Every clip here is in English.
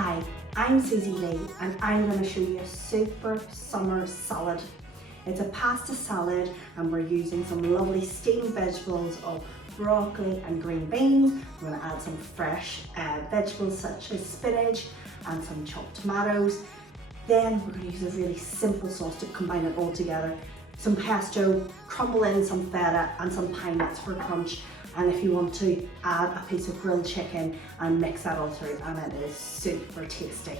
Hi, I'm Suzie Lee and I'm going to show you a super summer salad. It's a pasta salad and we're using some lovely steamed vegetables of broccoli and green beans. We're going to add some fresh vegetables such as spinach and some chopped tomatoes. Then we're going to use a really simple sauce to combine it all together. Some pesto, crumble in some feta and some pine nuts for crunch. And if you want to add a piece of grilled chicken and mix that all through, and it is super tasty.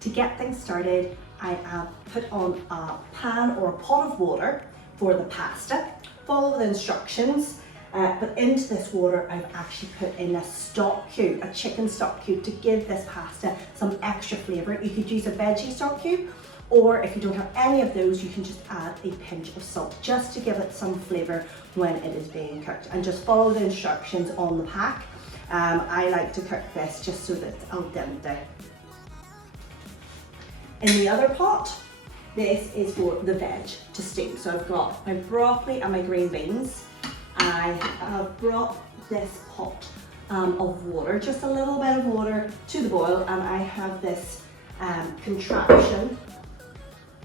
To get things started, I have put on a pan or a pot of water for the pasta. Follow the instructions, but into this water I've actually put in a stock cube, a chicken stock cube, to give this pasta some extra flavour. You could use a veggie stock cube, or if you don't have any of those, you can just add a pinch of salt just to give it some flavour when it is being cooked. And just follow the instructions on the pack. I like to cook this just so that it's al dente. In the other pot, this is for the veg to steam. So I've got my broccoli and my green beans. I have brought this pot of water, just a little bit of water to the boil, and I have this contraption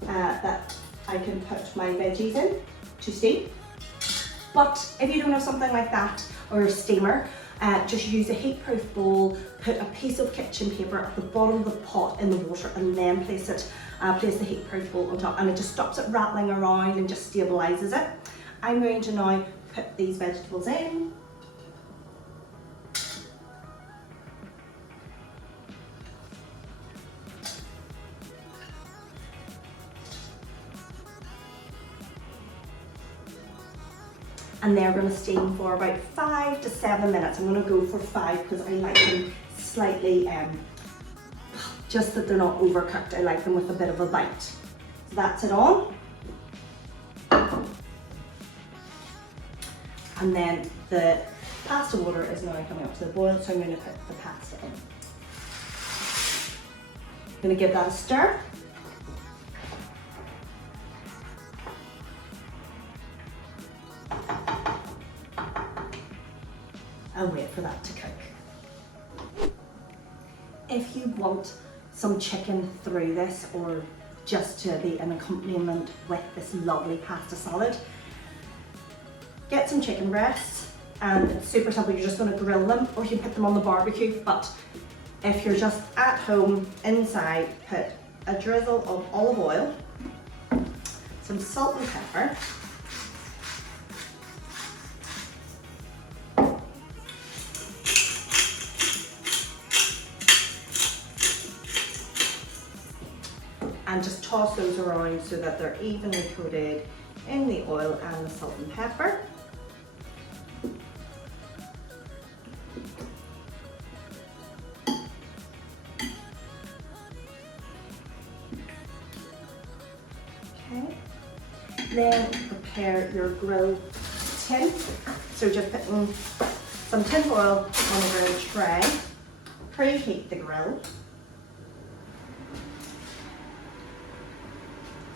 that I can put my veggies in to steam. But if you don't have something like that or a steamer, just use a heat-proof bowl, put a piece of kitchen paper at the bottom of the pot in the water, and then place the heat-proof bowl on top, and it just stops it rattling around and just stabilizes it. I'm going to now put these vegetables in. And they're going to steam for about 5 to 7 minutes. I'm going to go for 5 because I like them slightly, just that they're not overcooked. I like them with a bit of a bite. So that's it on. And then the pasta water is now coming up to the boil, so I'm going to put the pasta in. I'm going to give that a stir. And wait for that to cook. If you want some chicken through this, or just to be an accompaniment with this lovely pasta salad, get some chicken breasts, and it's super simple. You're just going to grill them, or you can put them on the barbecue. But if you're just at home inside, put a drizzle of olive oil, some salt and pepper, and just toss those around so that they're evenly coated in the oil and the salt and pepper. Okay. Then prepare your grill tin. So just putting some tin foil on a grill tray, preheat the grill,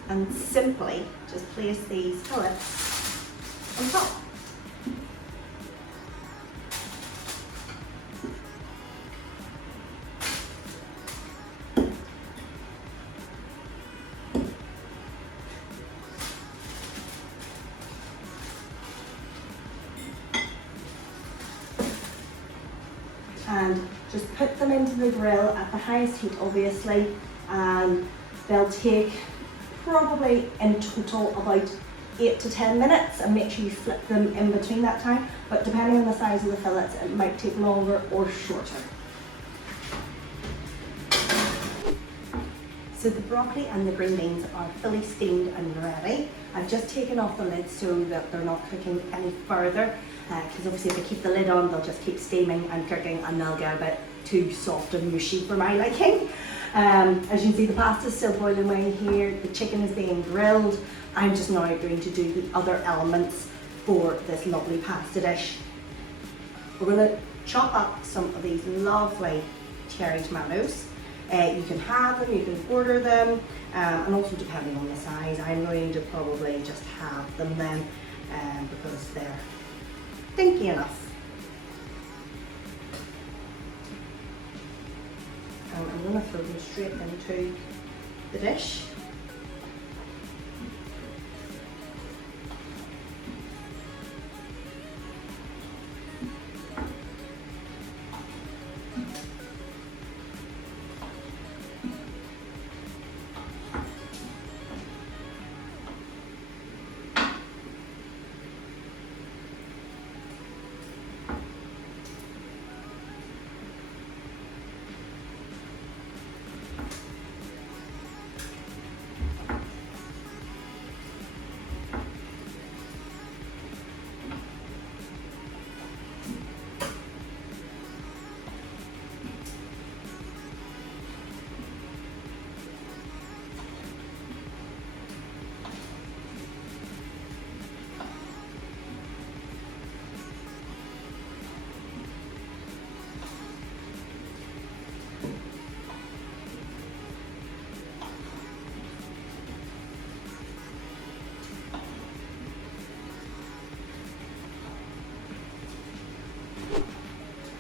and simply just place these fillets on top. And just put them into the grill at the highest heat, obviously, and they'll take probably in total about 8 to 10 minutes, and make sure you flip them in between that time, but depending on the size of the fillets, it might take longer or shorter. So the broccoli and the green beans are fully steamed and ready. I've just taken off the lid so that they're not cooking any further, because obviously if I keep the lid on, they'll just keep steaming and cooking, and they'll get a bit too soft and mushy for my liking. As you can see, the pasta is still boiling away here, the chicken is being grilled. I'm just now going to do the other elements for this lovely pasta dish. We're going to chop up some of these lovely cherry tomatoes. You can have them, you can order them, and also depending on the size, I'm going to probably just have them then, because they're dinky enough. I'm going to throw them straight into the dish.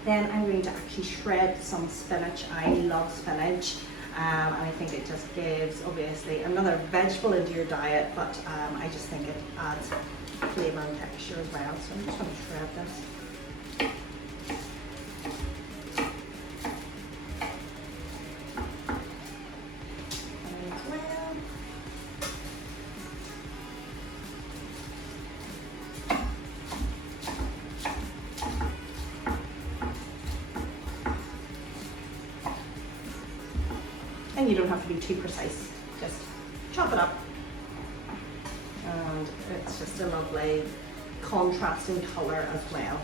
Then I'm going to actually shred some spinach. I love spinach, and I think it just gives, obviously, another vegetable into your diet, but I just think it adds flavour and texture as well. So I'm just going to shred this. And you don't have to be too precise, just chop it up. And it's just a lovely contrasting colour as well.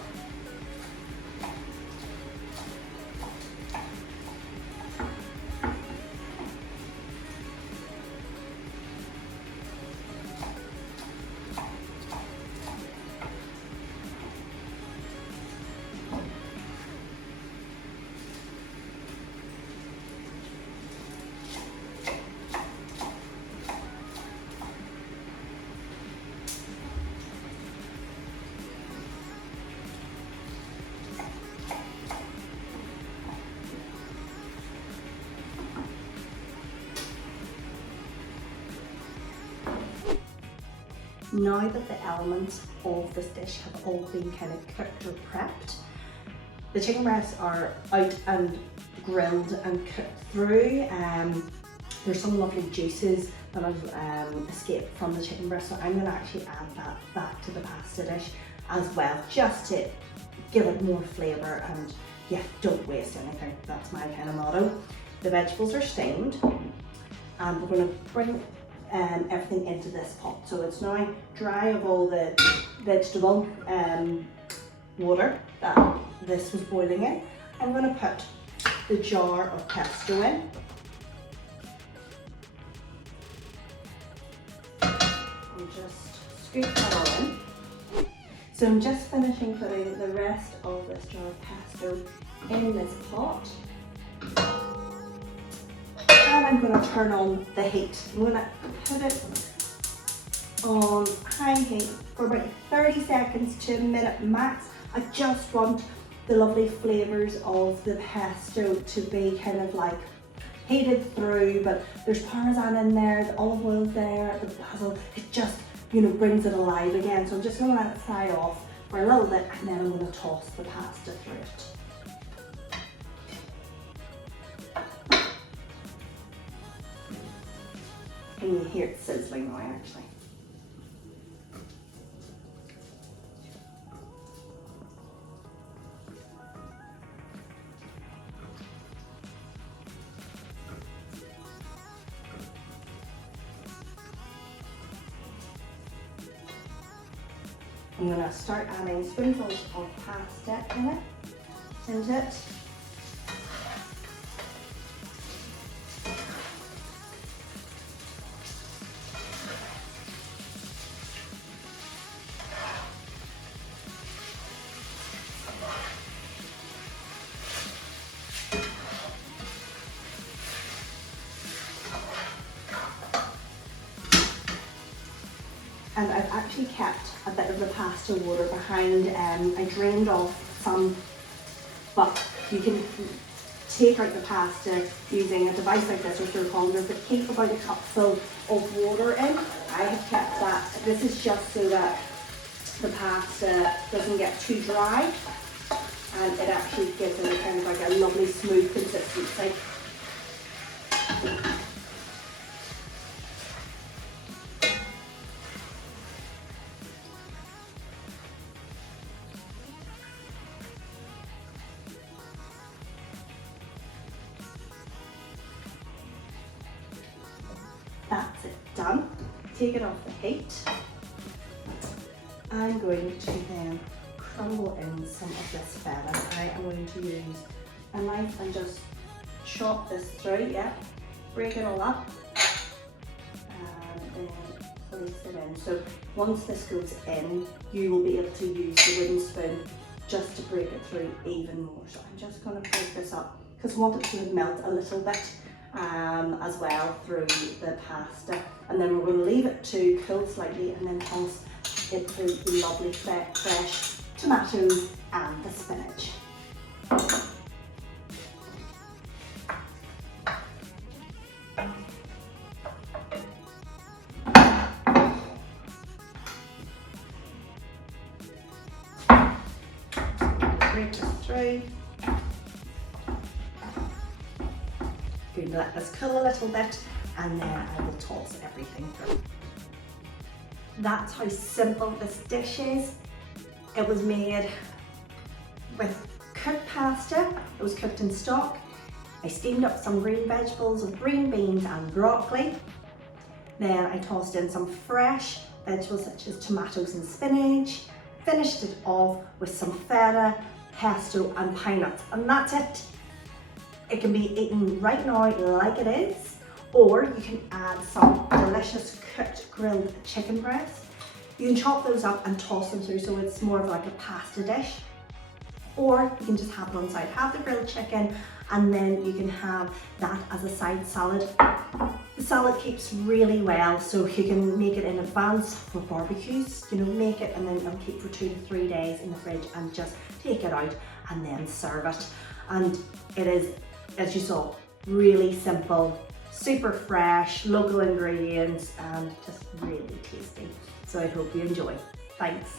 Now that the elements of this dish have all been kind of cooked or prepped, the chicken breasts are out and grilled and cooked through. There's some lovely juices that have escaped from the chicken breast, so I'm going to actually add that back to the pasta dish as well, just to give it more flavour. And yeah, don't waste anything. That's my kind of motto. The vegetables are steamed, and we're going to bring everything into this pot. So it's now dry of all the vegetable water that this was boiling in. I'm going to put the jar of pesto in. And just scoop that all in. So I'm just finishing putting the rest of this jar of pesto in this pot. And I'm going to turn on the heat. I'm going to put it on high heat for about 30 seconds to a minute max. I just want the lovely flavours of the pesto to be kind of like heated through, but there's parmesan in there, the olive oil's there, the basil, it just, you know, brings it alive again. So I'm just going to let it fry off for a little bit, and then I'm going to toss the pasta through it. And you hear it sizzling now, actually. I'm going to start adding spoonfuls of pasta into it. And I've actually kept a bit of the pasta water behind. I drained off some, but you can take out the pasta using a device like this or through a colander, but keep about a cupful of water in. I have kept that. This is just so that the pasta doesn't get too dry, and it actually gives it a kind of like a lovely smooth consistency. That's it done. Take it off the heat. I'm going to then crumble in some of this feta. I am going to use a knife and just chop this through, yeah. Break it all up and then place it in. So once this goes in, you will be able to use the wooden spoon just to break it through even more. So I'm just going to break this up because I want it to melt a little bit as well through the pasta, and then we're going to leave it to cool slightly and then toss it through the lovely fresh tomatoes and the spinach. Break this through. Going to let this cool a little bit and then I will toss everything through. That's how simple this dish is. It was made with cooked pasta. It was cooked in stock. I steamed up some green vegetables of green beans and broccoli. Then I tossed in some fresh vegetables such as tomatoes and spinach. Finished it off with some feta, pesto and pine nuts, and that's it. It can be eaten right now like it is, or you can add some delicious cooked grilled chicken breasts. You can chop those up and toss them through so it's more of like a pasta dish. Or you can just have it on side. Have the grilled chicken and then you can have that as a side salad. The salad keeps really well, so you can make it in advance for barbecues. You know, make it and then it'll keep for 2 to 3 days in the fridge and just take it out and then serve it. And it is, as you saw, really simple, super fresh, local ingredients and just really tasty. So I hope you enjoy. Thanks.